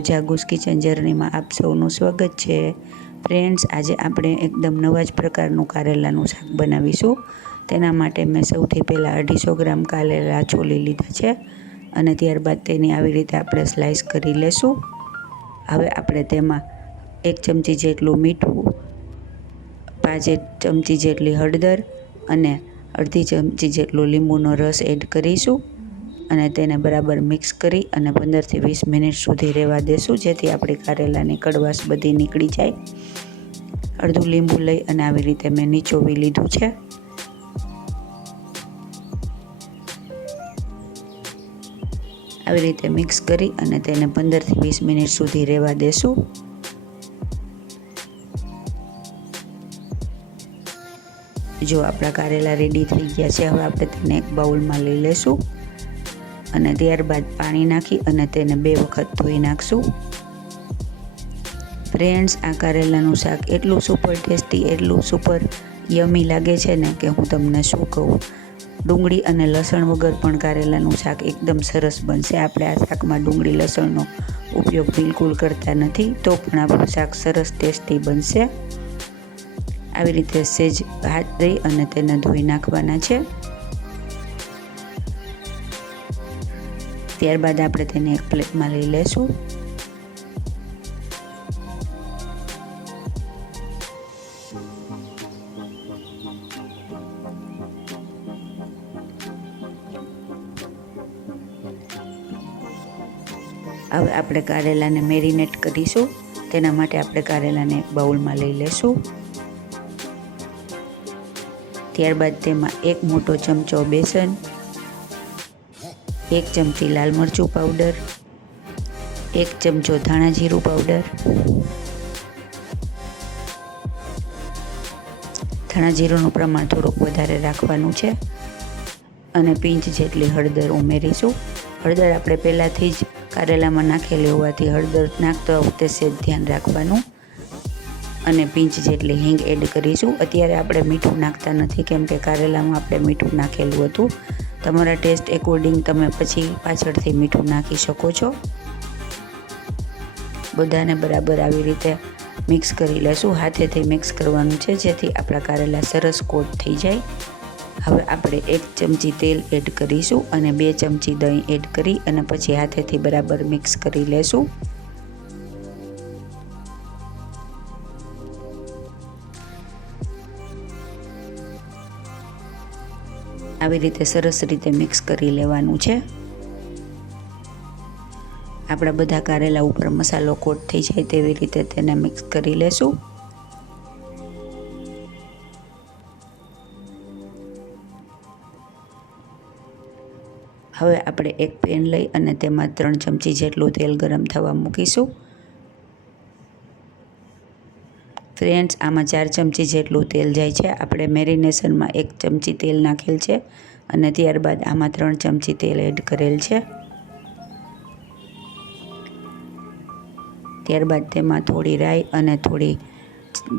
જાગુસ kitchen જર્નીમાં આપ સૌનું સ્વાગત છે. ફ્રેન્ડ્સ, આજે આપણે એકદમ નવા જ પ્રકારનું કારેલાનું શાક બનાવીશું. તેના માટે મેં સૌથી પહેલાં અઢીસો ગ્રામ કારેલા છોલી લીધા છે અને ત્યારબાદ તેની આવી રીતે આપણે સ્લાઈસ કરી લેશું. હવે આપણે તેમાં એક ચમચી જેટલું મીઠું, પાંચ ચમચી જેટલી હળદર અને અડધી ચમચી જેટલો લીંબુનો રસ એડ કરીશું. અને તેને બરાબર મિક્સ કરી અને પંદરથી વીસ મિનિટ સુધી રહેવા દેશું, જેથી આપણી કારેલાની કડવાશ બધી નીકળી જાય. અડધું લીંબુ લઈ અને આવી રીતે મેં નીચોવી લીધું છે. આવી રીતે મિક્સ કરી અને તેને પંદરથી વીસ મિનિટ સુધી રહેવા દેશું. જો આપણા કારેલા રેડી થઈ ગયા છે, હવે આપણે તેને એક બાઉલમાં લઈ લેશું. અને ત્યારબાદ પાણી નાખી અને તેને બે વખત ધોઈ નાખશું. ફ્રેન્ડ્સ, આ કારેલાનું શાક એટલું સુપર ટેસ્ટી એટલું સુપર યમી લાગે છે ને કે હું તમને શું કહું. ડુંગળી અને લસણ વગર પણ કારેલાનું શાક એકદમ સરસ બનશે. આપણે આ શાકમાં ડુંગળી, લસણનો ઉપયોગ બિલકુલ કરતા નથી, તો પણ આપણું શાક સરસ ટેસ્ટી બનશે. આવી રીતે સેજ હાથ દઈ અને તેને ધોઈ નાખવાના છે. ત્યારબાદ આપણે તેને એક પ્લેટમાં લઈ લેશું. હવે આપણે કારેલાને મેરિનેટ કરીશું. તેના માટે આપણે કારેલાને એક બાઉલમાં લઈ લેશું. ત્યારબાદ તેમાં એક મોટો ચમચો બેસન એક ચમચી લાલ મરચું પાવડર એક ચમચો ધાણા જીરું પાવડર ધાણા જીરુંનું પ્રમાણ થોડુંક વધારે રાખવાનું છે અને પિંચ જેટલી હળદર ઉમેરીશું. હળદર આપણે પહેલાંથી જ કારેલામાં નાખેલી હોવાથી હળદર નાખતા વખતે સેજ ધ્યાન રાખવાનું અને પિંચ જેટલી હિંગ એડ કરીશું. અત્યારે આપણે મીઠું નાખતા નથી કેમ કે કારેલામાં આપણે મીઠું નાખેલું હતું. તમારા ટેસ્ટ એકોર્ડિંગ તમે પછી પાછળથી મીઠું નાખી શકો છો. બધાને બરાબર આવી રીતે મિક્સ કરી લેશું. હાથેથી મિક્સ કરવાનું છે, જેથી આપણા કારેલા સરસ કોટ થઈ જાય. હવે આપણે એક ચમચી તેલ એડ કરીશું અને બે ચમચી દહીં એડ કરી અને પછી હાથેથી બરાબર મિક્સ કરી લેશું. આવી રીતે સરસ રીતે મિક્સ કરી લેવાનું છે. આપણા બધા કારેલા ઉપર મસાલો કોટ થઈ જાય તેવી રીતે તેને મિક્સ કરી લેશું. હવે આપણે એક પેન લઈ અને તેમાં ત્રણ ચમચી જેટલું તેલ ગરમ થવા મૂકીશું. ફ્રેન્ડ્સ આમાં ચાર ચમચી જેટલું તેલ જાય છે. આપણે મેરિનેશનમાં એક ચમચી તેલ નાખેલ છે અને ત્યારબાદ આમાં ત્રણ ચમચી તેલ એડ કરેલ છે. ત્યારબાદ તેમાં થોડી રાઈ અને થોડી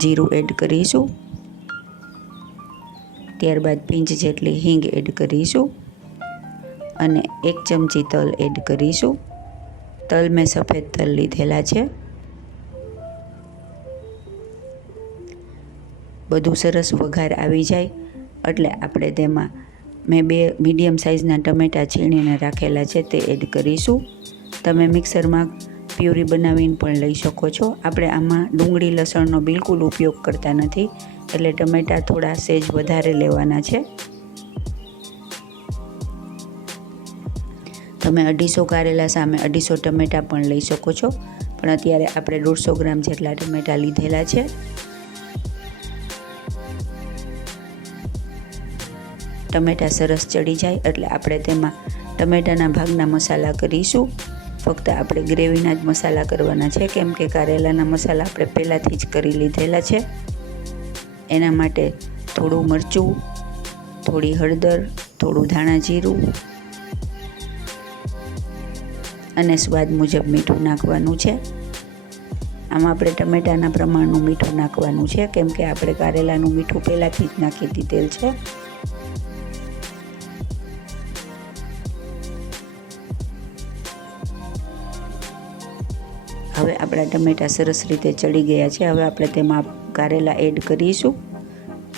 જીરું એડ કરીશું. ત્યારબાદ પિંચ જેટલી હિંગ એડ કરીશું અને એક ચમચી તલ એડ કરીશું. તલ મેં સફેદ તલ લીધેલા છે. બધું સરસ વઘાર આવી જાય, એટલે આપણે તેમાં મેં બે મીડિયમ સાઇઝના ટમેટાં છીણીને રાખેલા છે તે એડ કરીશું. તમે મિક્સરમાં પ્યુરી બનાવીને પણ લઈ શકો છો. આપણે આમાં ડુંગળી લસણનો બિલકુલ ઉપયોગ કરતા નથી, એટલે ટમેટાં થોડા સેજ વધારે લેવાના છે. તમે અઢીસો કારેલા સામે અઢીસો ટમેટાં પણ લઈ શકો છો, પણ અત્યારે આપણે દોઢસો ગ્રામ જેટલા ટમેટાં લીધેલા છે. ટમેટાં સરસ ચડી જાય એટલે આપણે તેમાં ટમેટાના ભાગના મસાલા કરીશું. ફક્ત આપણે ગ્રેવીના જ મસાલા કરવાના છે, કેમ કે કારેલાના મસાલા આપણે પહેલાંથી જ કરી લીધેલા છે. એના માટે થોડું મરચું, થોડી હળદર, થોડું ધાણા જીરું અને સ્વાદ મુજબ મીઠું નાખવાનું છે. આમાં આપણે ટમેટાના પ્રમાણનું મીઠું નાખવાનું છે, કેમ કે આપણે કારેલાનું મીઠું પહેલાંથી જ નાખી દીધેલ છે. આપણા ટમેટાં સરસ રીતે ચડી ગયા છે. હવે આપણે તેમાં કારેલા એડ કરીશું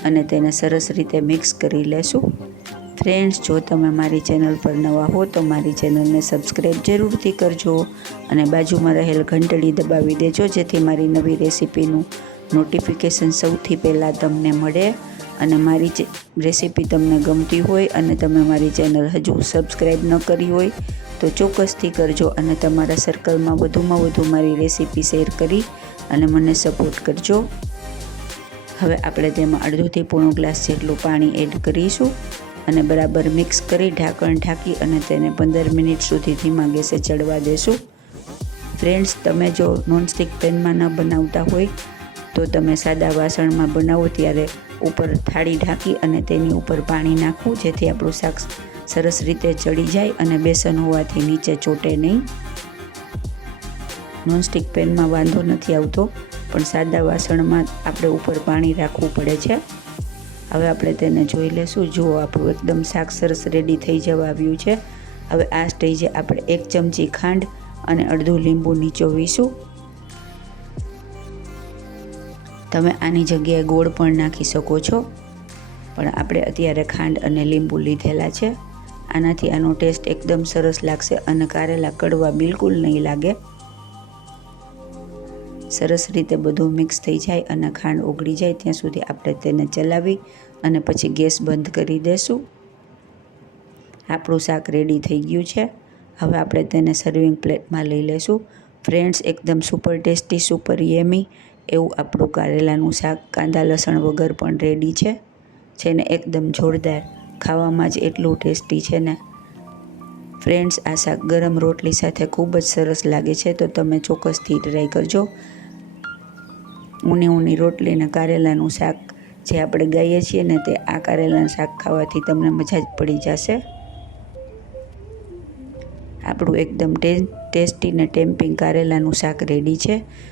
અને તેને સરસ રીતે મિક્સ કરી લેશું. ફ્રેન્ડ્સ જો તમે મારી ચેનલ પર નવા હો તો મારી ચેનલને સબસ્ક્રાઈબ જરૂરથી કરજો અને બાજુમાં રહેલ ઘંટડી દબાવી દેજો જેથી મારી નવી રેસીપીનું નોટિફિકેશન સૌથી પહેલાં તમને મળે. અને મારી રેસીપી તમને ગમતી હોય અને તમે મારી ચેનલ હજુ સબસ્ક્રાઈબ ન કરી હોય, તો ચોક્કસથી કરજો અને તમારા સર્કલમાં વધુમાં વધુ મારી રેસીપી શેર કરી અને મને સપોર્ટ કરજો. હવે આપણે તેમાં અડધોથી પોણો ગ્લાસ જેટલું પાણી એડ કરીશું અને બરાબર મિક્સ કરી ઢાંકણ ઢાંકી અને તેને પંદર મિનિટ સુધી ધીમા ગેસે ચડવા દેશું. ફ્રેન્ડ્સ તમે જો નોનસ્ટિક પેનમાં ન બનાવતા હોય, તો તમે સાદા વાસણમાં બનાવો ત્યારે ઉપર થાળી ઢાંકી અને તેની ઉપર પાણી નાખવું, જેથી આપણું શાક સરસ રીતે ચડી જાય અને બેસન હોવાથી નીચે ચોટે નહીં. નોનસ્ટિક પેનમાં વાંધો નથી આવતો, પણ સાદા વાસણમાં આપણે ઉપર પાણી રાખવું પડે છે. હવે આપણે તેને જોઈ લેશું. જુઓ, આપણું એકદમ શાક સરસ રેડી થઈ જવા આવ્યું છે. હવે આ સ્ટેજે આપણે એક ચમચી ખાંડ અને અડધું લીંબુ નીચોવીશું. તમે આની જગ્યાએ ગોળ પણ નાખી શકો છો. પણ આપણે અત્યારે ખાંડ અને લીંબુ લીધેલા છે. આનાથી આનો ટેસ્ટ એકદમ સરસ લાગશે અને કારેલા કડવા બિલકુલ નહીં લાગે. સરસ રીતે બધું મિક્સ થઈ જાય અને ખાંડ ઓગળી જાય ત્યાં સુધી આપણે તેને ચલાવી અને પછી ગેસ બંધ કરી દેશું. આપણું શાક રેડી થઈ ગયું છે. હવે આપણે તેને સર્વિંગ પ્લેટમાં લઈ લેશું ફ્રેન્ડ્સ એકદમ સુપર ટેસ્ટી સુપર યેમી એવું આપણું કારેલાનું શાક, કાંદા, લસણ વગર પણ રેડી છે. છે ને, એકદમ જોરદાર. ખાવામાં જ એટલું ટેસ્ટી છે ને. ફ્રેન્ડ્સ આ શાક ગરમ રોટલી સાથે ખૂબ જ સરસ લાગે છે, તો તમે ચોક્કસથી ટ્રાય કરજો. ઊની ઊની રોટલી ને કારેલાનું શાક જે આપણે ગાઈએ છીએ ને, તે આ કારેલાનું શાક ખાવાથી તમને મજા જ પડી જશે. આપણું એકદમ ટેસ્ટી ને ટેમ્પિંગ કારેલાનું શાક રેડી છે.